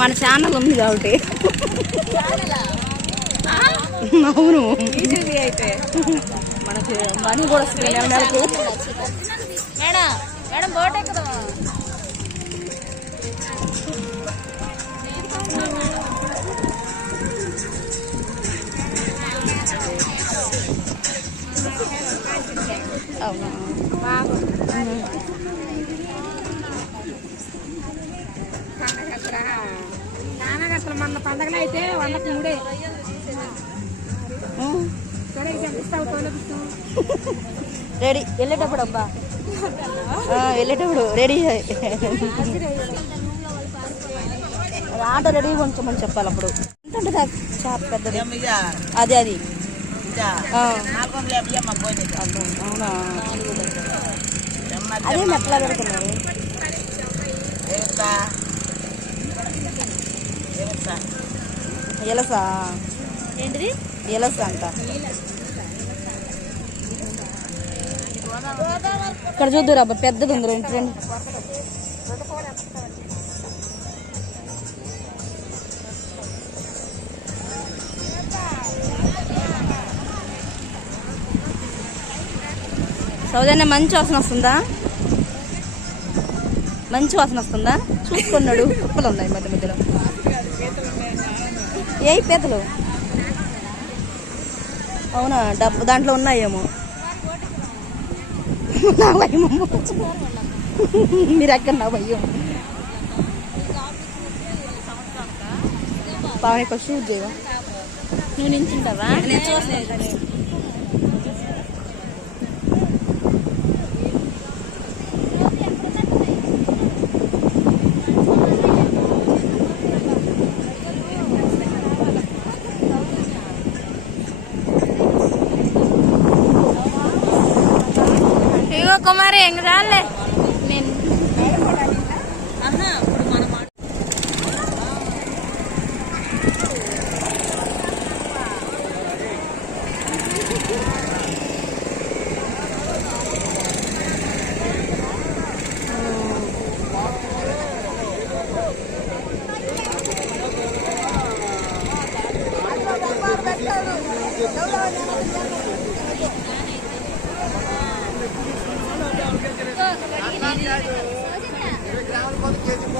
మన ఛానల్ ఉంది కాబట్టి. అవును. అయితే మనకి మనీ కూడా వస్తుంది నెల నెలకు మేడం మేడం బోట్ ఎక్కుదాం. అవునా? అసలు మన పండగలు అయితే వందకు మూడే. సరే ఇస్తావు? రెడీ వెళ్ళేటప్పుడు అబ్బా. ఆ, వెళ్ళేటప్పుడు రెడీ ఆటో రెడీ ఉంచమని చెప్పాలి అప్పుడు. ఎంత ఉంటుంది షాప్ పెద్దది? అదే అది. అవునా? అదే మెట్లా పెడుతున్నారు. ఎలసా. ఏంటిది? ఎలస అంట. ఇక్కడ చూద్దురా అబ్బా పెద్దది ఉంది రెండు రెండు. సౌజన్య మంచి వాసన వస్తుందా? మంచి వాసన వస్తుందా? చూసుకున్నాడు. కుప్పలు ఉన్నాయి మధ్య మధ్యలో. ఏ పీతలు. అవునా డబ్బు దాంట్లో ఉన్నాయేమో. నా భయం. మీరు ఎక్కడ నా భయం? పావని ఇక్కడ షూట్ చేయవా? నువ్వు నించుంటావా? ఇగో కుమారి ఎంగ రాలే. నేను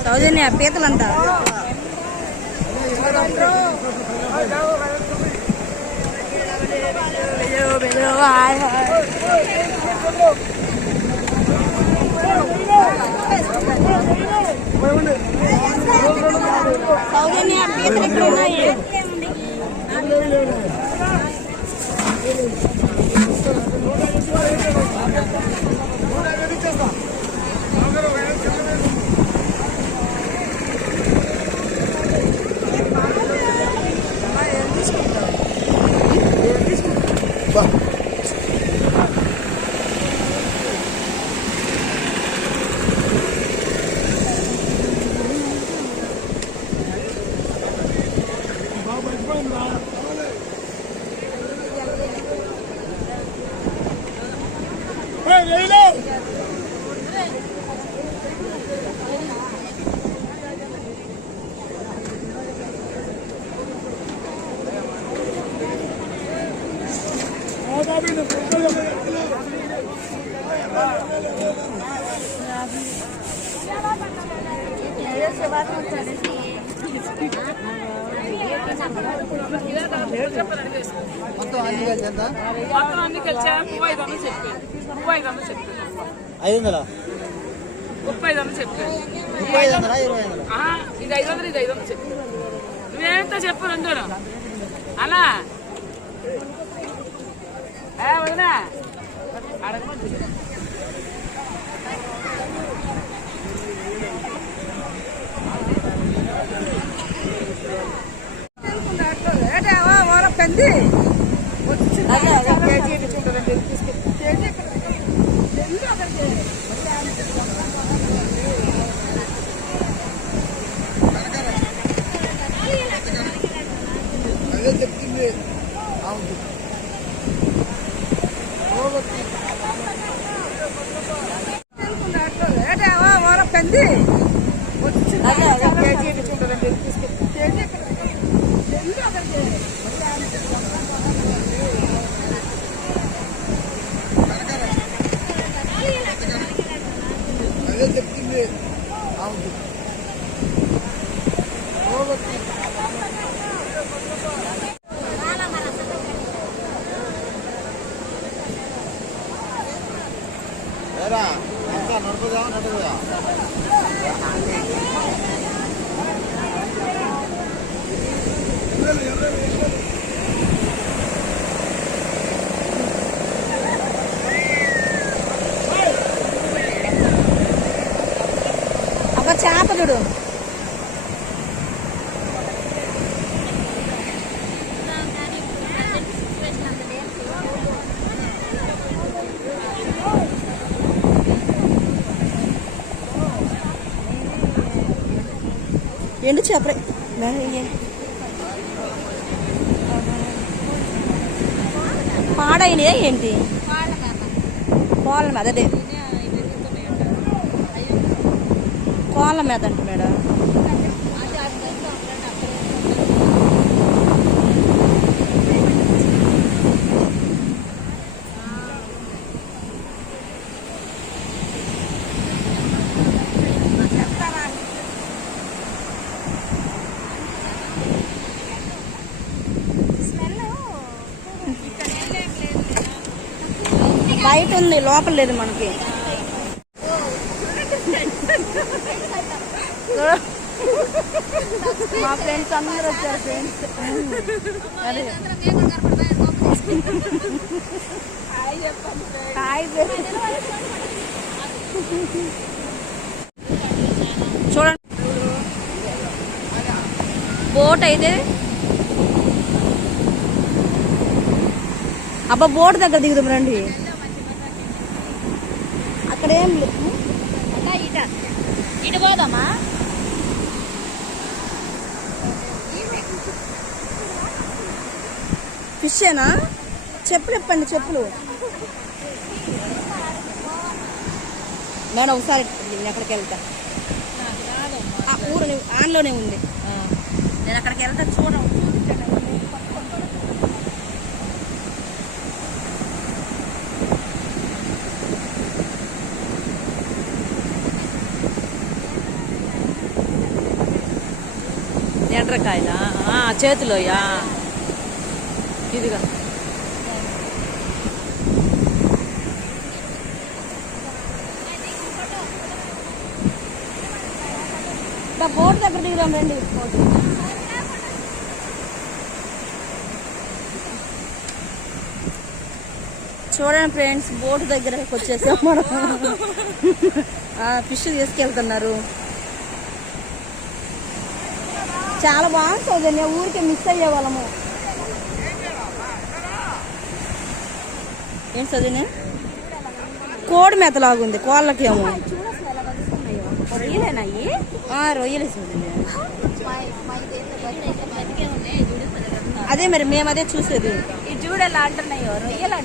సౌజన్య పీతలంతా సౌజన్య పీతలు ఎక్కడ ఉన్నాయి మొత్తం అన్ని కలిసా ముప్పై ఐదు వందలు చెప్పి ముప్పై ఐదు వందలు చెప్పి ఐదు వందల? ముప్పై ఐదు వందలు చెప్పి ముప్పై ఐదు వందల? ఇరవై వందల? ఆహా, ఇది ఐదు వందలు ఇది ఐదు వందలు చెప్పి నువ్వేంతో చెప్పు రెండు అలా వదినా? పెంది అదే అదే కేజీ ఇచ్చుకుంటారండి తీసుకెళ్ళి కేజీ పెంది అక్కడికి అదే చెప్తుంది అవును పెంది అదే అదే కేజీ ఇచ్చుకుంటారండి తీసుకెళ్ళి అదే చెప్తుంది అవును ఏరా ఇంకా నడుపుదా నడుపుదా అబ్బా చేప చూడు ఎండు చేపలే? పాడైనయా ఏంటి? కోళ్ళ మీద అదే కోళ్ళ మీద అంట మేడం బయట ఉంది లోపల లేదు మనకి. మా ఫ్రెండ్స్ అందరూ వచ్చారు ఫ్రెండ్స్. అదే. Hi friends. చూడండి. బోట్ అయితే అబ్బా బోట్ దగ్గర దిగుదాం రండి. అక్కడ ఏం లేదు ఇట. ఇటు పోదామా? ఫిషేనా? చెప్పులు ఇప్పండి చెప్పులు. మేడం ఒకసారి నేను అక్కడికి వెళ్తా. ఆ ఊరు ఆన్లోనే ఉంది. నేను అక్కడికి వెళ్తా చూడ ఎండ్రకాయలా ఆ, చేతిలోయా? ఇదిగా. బోట్ దగ్గర దిగుదాం రండి. చూడండి ఫ్రెండ్స్ బోట్ దగ్గరకు వచ్చేసాం మనం. ఫిష్ తీసుకెళ్తున్నారు. చాలా బాగుంది సౌజన్య ఊరికే మిస్ అయ్యే వాళ్ళము ఏంటి సౌజన్య? కోడి మెతలాగుంది కోళ్ళకేమో. రొయ్యలు సౌజన్య. అదే మరి మేము అదే చూసేది. ఈ చూడు ఎలా అంటున్నాయో. రొయ్యలు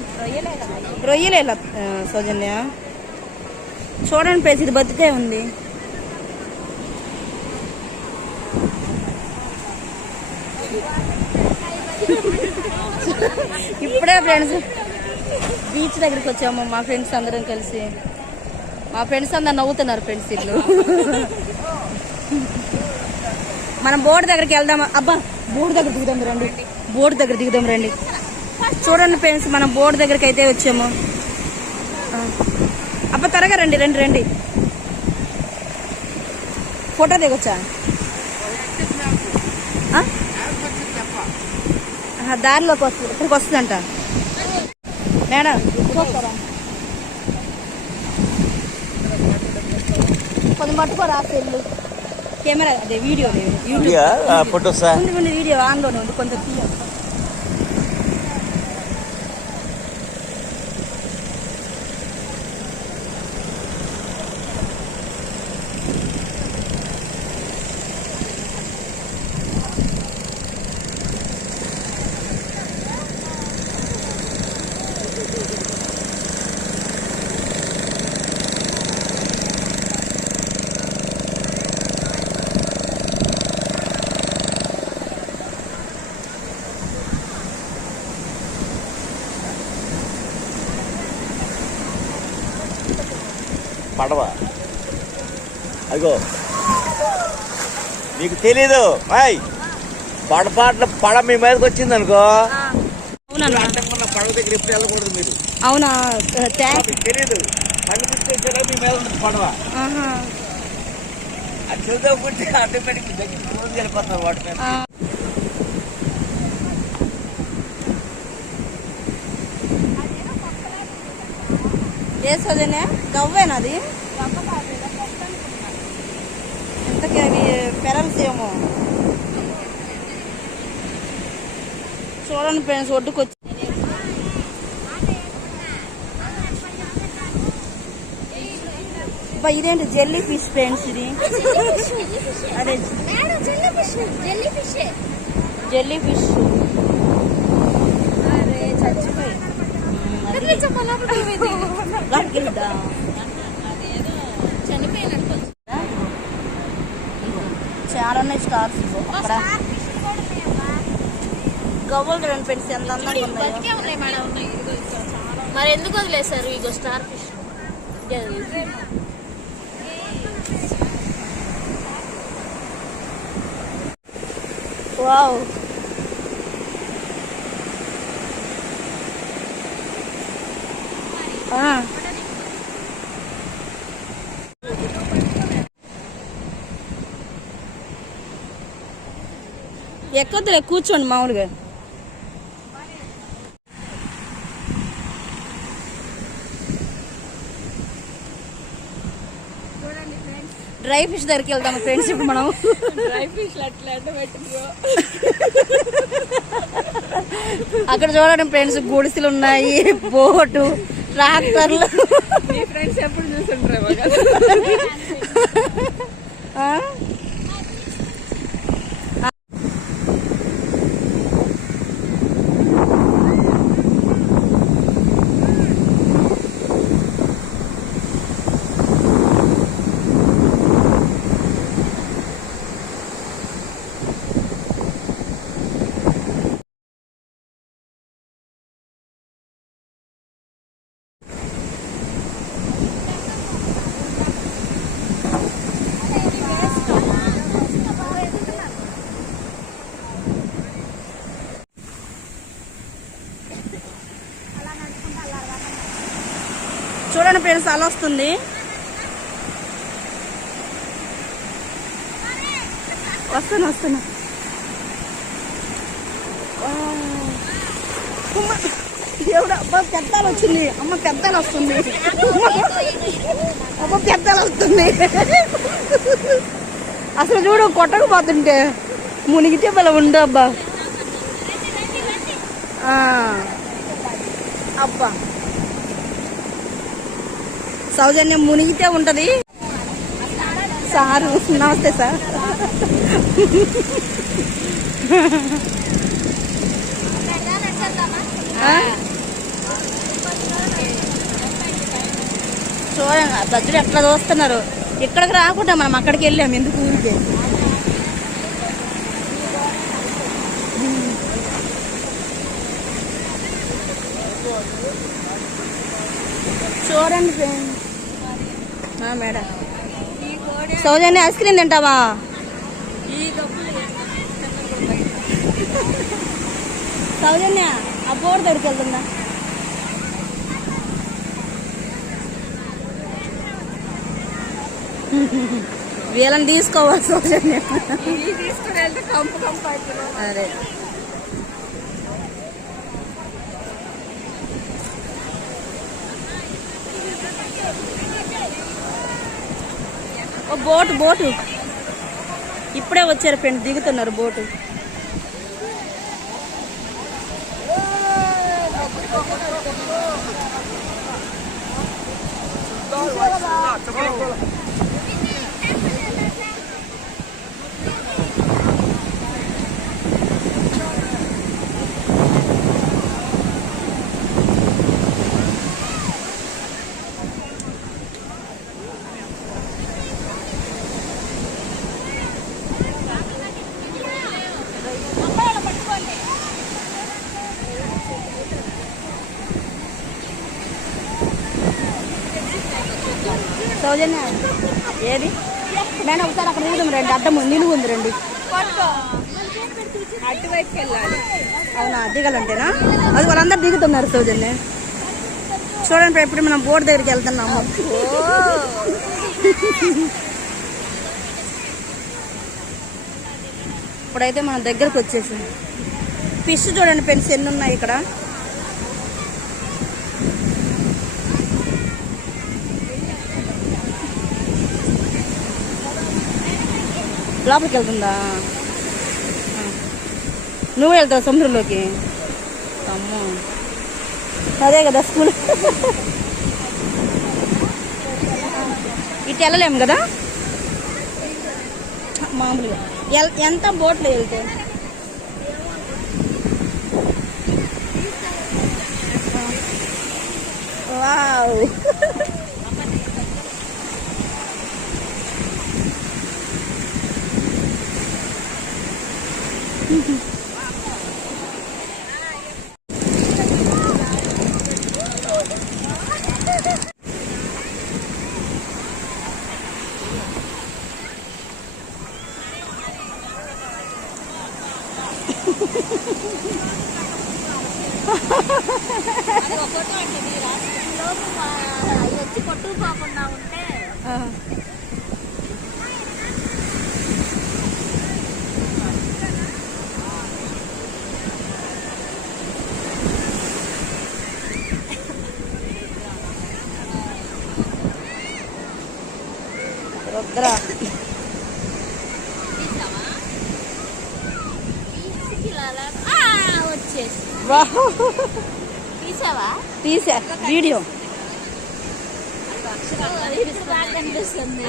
రొయ్యలే సౌజన్య. చూడండి ప్లేస్ ఇది బతికే ఉంది. ఇప్పుడే ఫ్రెండ్స్ బీచ్ దగ్గరికి వచ్చాము మా ఫ్రెండ్స్ అందరం కలిసి. మా ఫ్రెండ్స్ అందరు నవ్వుతున్నారు ఫ్రెండ్స్ ఇల్లు. మనం బోర్డు దగ్గరికి వెళ్దామా అబ్బా బోర్డు దగ్గర దిగుదాం రండి. బోర్డు దగ్గర దిగుదాం రండి. చూడండి ఫ్రెండ్స్ మనం బోర్డు దగ్గరికి అయితే వచ్చాము. అబ్బా త్వరగా రండి రండి రండి. ఫోటో దిగొచ్చా ఆ? ఆహా, దారిలోకి వస్తుంది. ఇక్కడికి వస్తుందంట. మేడం కొంచెం పట్టుకోరా సెల్లు. కెమెరా అదే వీడియో యూట్యూబ్ ఫోటోసా? వీడియో ఆన్లోనే ఉంది కొంచెం తీయ. పడవ. అదిగో. నీకు తెలీదు. అయ్ పడపాట్ల పడ మీ మీదకి వచ్చింది అనుకో పడవ దగ్గర ఎప్పుడు వెళ్ళకూడదు మీరు. అవునా? తెలీదు. కళ్ళు పుట్టుకొచ్చేలా మీ మీద ఉంటుంది పడవ? అది చదువుకుంటే ఆటోమేటిక్ దగ్గర రోజు వాటి మీద. ఏ సోదనే గవ్వేనా అది? ఎంతకి అవి పెరల్స్ ఏమో. చూడండి ఫ్రెండ్స్ ఒడ్డుకొచ్చి. అబ్బా, ఇదేంటి జెల్లీ ఫిష్ ఫ్రెండ్స్ ఇది? అదే. Jelly fish. లాక్కెళ్దా చాలా ఉన్నాయి స్టార్స్ అక్కడ. గవ్వలు రెండు ఫ్రెండ్స్ ఎంత అందంగా ఉన్నాయో. మరి ఎందుకు వదిలేశారు ఇగో స్టార్ ఫిష్? వావ్. ఆ. ఎక్కొద్దులే కూర్చోండి మామూలుగా. డ్రై ఫిష్ దగ్గరికి వెళ్దాం ఫ్రెండ్స్ ఇప్పుడు మనం. డ్రై ఫిష్ అక్కడ చూడండి ఫ్రెండ్స్ గుడిసెలు ఉన్నాయి బోటు ట్రాక్టర్లు. మీ ఫ్రెండ్స్ ఎప్పుడు చూస్తుంటారేమో కదా ఆ? వస్తుంది. వస్తాను వస్తాను ఆ. అమ్మ, అబ్బా వచ్చింది. అమ్మ పెద్దలు వస్తుంది. అమ్మ పెద్దలు వస్తుంది. అసలు చూడు కొట్టకపోతుంటే మునిగితే బల ఉండు అబ్బా. ఆ. అబ్బా. సౌజన్యం మునిగితే ఉంటది. సారు నమస్తే సార్. చూడండి ఆ బజ్జులు ఎట్లా చూస్తున్నారు? ఇక్కడికి రాకుండా మనం అక్కడికి వెళ్ళాము ఎందుకు ఊరికే? చూడండి friend madam. Soujanya ice cream తింటావా? సౌజన్య ఆ బోర్డు దగ్గరికి వెళ్తుందా? వీళ్ళని తీసుకోవాలి సౌజన్య. తీసుకుని వెళ్తే కంపు కంపు అదే. ఓ బోటు బోటు. ఇప్పుడే వచ్చారు ఫ్రెండ్ దిగుతున్నారు బోటు సౌజన్య ఏది నేను ఒకసారి అక్కడ దిగుదాం రండి అడ్డం ఉంది, నిలువు ఉంది రండి అటువైపు వెళ్ళాలి అవునా దిగాలంటేనా? అది వాళ్ళందరూ దిగుతున్నారు సౌజన్య చూడండి ఇప్పుడు మనం బోర్డు దగ్గరికి వెళ్తున్నాము. ఇప్పుడైతే మనం దగ్గరకు వచ్చేసాం. ఫిష్ చూడండి పెన్స్ ఎన్ని ఉన్నాయి ఇక్కడ? లోపలికి వెళ్తుందా? నువ్వు వెళ్తావు సముద్రంలోకి? అమ్మో. అదే కదా స్కూల్. ఇటు వెళ్ళలేము కదా? మామూలుగా. ఎంత బోట్లో వెళ్తే వావ్ వచ్చి కొట్టుకుపోకుండా ఉంటే ఆ. తీసావా? తీసా. వీడియో. కనిపిస్తుంది.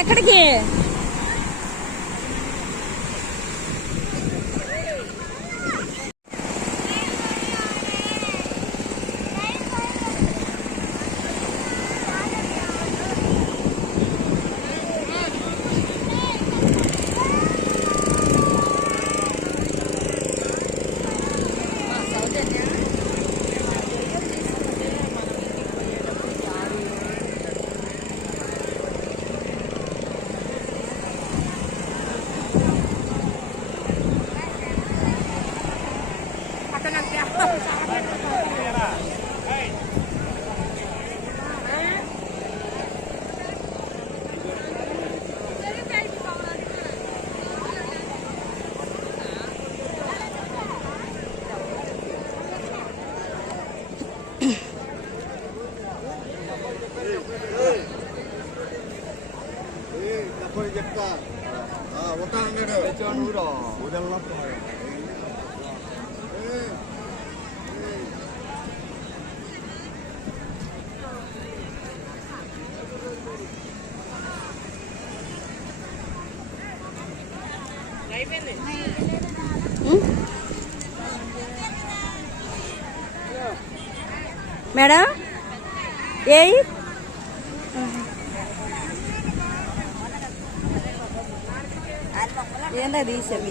ఎక్కడికి? తప్పని చెప్తా. ఉంటాను ఊరు. మేడం ఏ ఏంటో తీసాము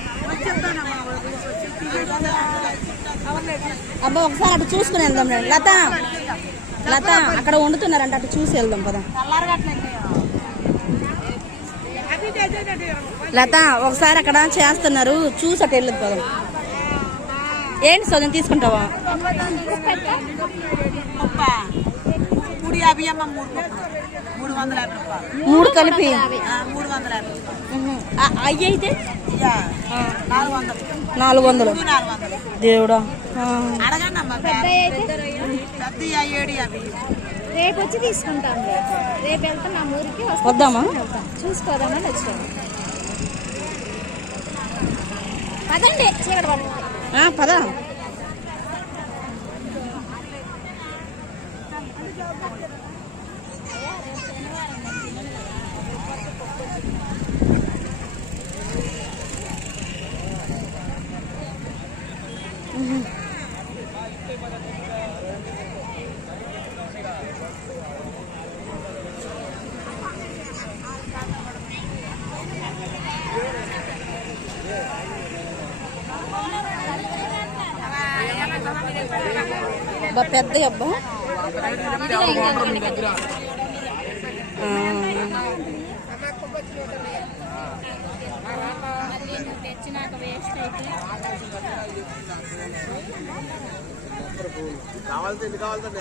అబ్బా ఒకసారి అటు చూసుకుని వెళ్దాం రండి. లత లత అక్కడ వండుతున్నారంట అటు చూసి వెళ్దాం పదా. లత ఒకసారి అక్కడ చేస్తున్నారు చూసి అటు వెళ్ళదు పదం. ఏంటి సోదం తీసుకుంటావా? పూడి యాభై అమ్మ మూడు మూడు వందల యాభై రూపాయలు. మూడు కలిపి? మూడు వందల యాభై అయ్యి అయితే? నాలుగు వందలు. నాలుగు వందలు. దేవుడా. అడగండి అమ్మా పెద్ద ఏడు యాభై. రేపు వచ్చి తీసుకుంటాం రేపు. వెళ్తాం మా ఊరికి వద్దామా? చూసుకోదామని వచ్చాం పదండి చీకటి పద. పెద్ద అబ్బా. తెచ్చినాక వేస్ట్ అయితే కావాలంటే ఎన్ని కావాలంటే